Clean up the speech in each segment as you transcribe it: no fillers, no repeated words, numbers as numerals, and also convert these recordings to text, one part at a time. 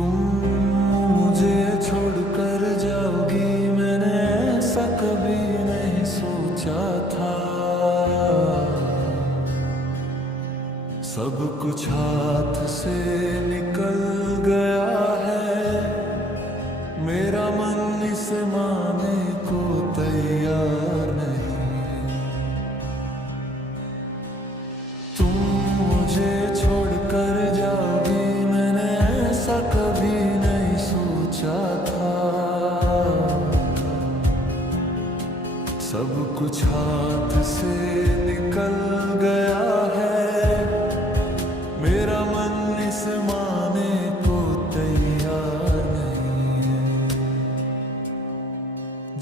तुम मुझे छोड़कर जाओगी, मैंने ऐसा कभी नहीं सोचा था। सब कुछ हाथ से निकल गया है, मेरा मन इसे मानने को तैयार नहीं। तुम मुझे छोड़कर जाओगी, मैंने ऐसा कभी नहीं सोचा था। सब कुछ हाथ से निकल गया है, मेरा मन इस माने को तैयार नहीं है।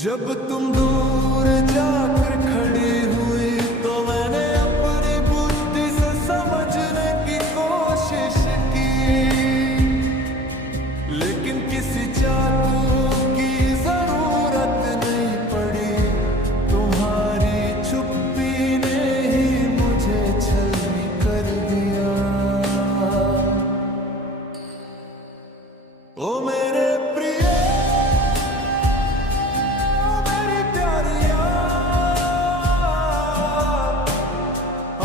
जब तुम दूर जाकर खड़ी हुई तो मैंने अपनी बुद्धि से समझने की कोशिश की, लेकिन किसी चाकू की जरूरत नहीं पड़ी। तुम्हारी चुप्पी ने ही मुझे छलनी कर दिया। ओ मेरे प्रिय, ओ मेरी प्यारिया,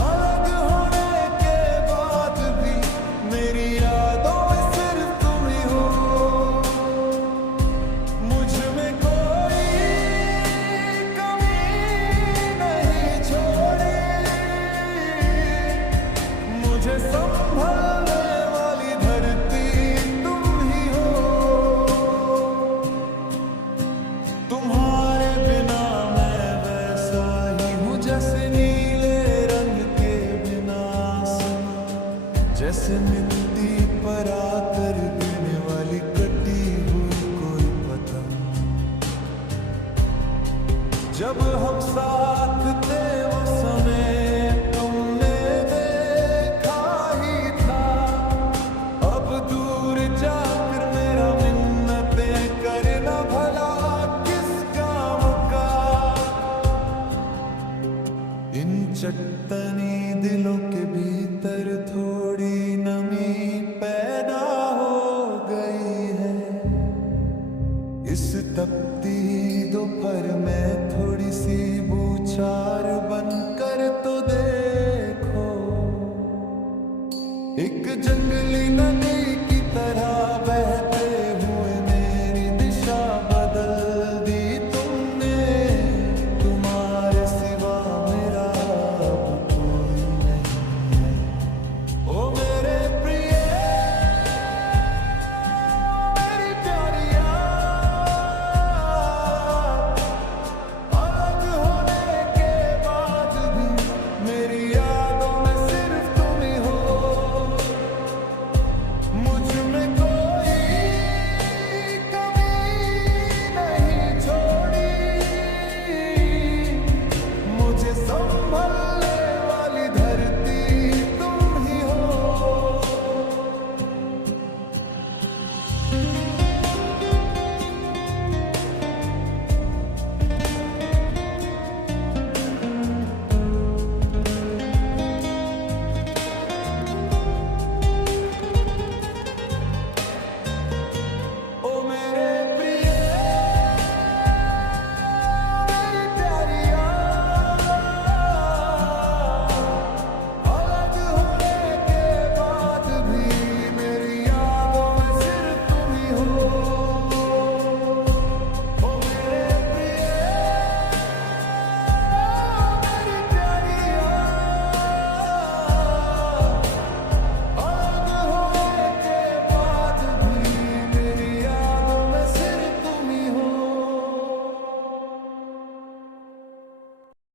अलग होने के बाद भी मेरी यादों में सिर्फ तुम ही हो। मुझ में कोई कमी नहीं छोड़ी, मुझे संभालने वाली धरती तुम ही हो। तुम्हारे बिना मैं वैसा ही हूँ जैसे नीले रंग के बिना आसमां, जैसे मिट्टी पर आकर गिरने वाली कटी हुई कोई पतंग। जब हम साथ थे वो समय तुमने देखा ही था, अब दूर जाकर मेरा मिन्नतें करना भला किस काम का। इन चट्टानी दिलों के भीतर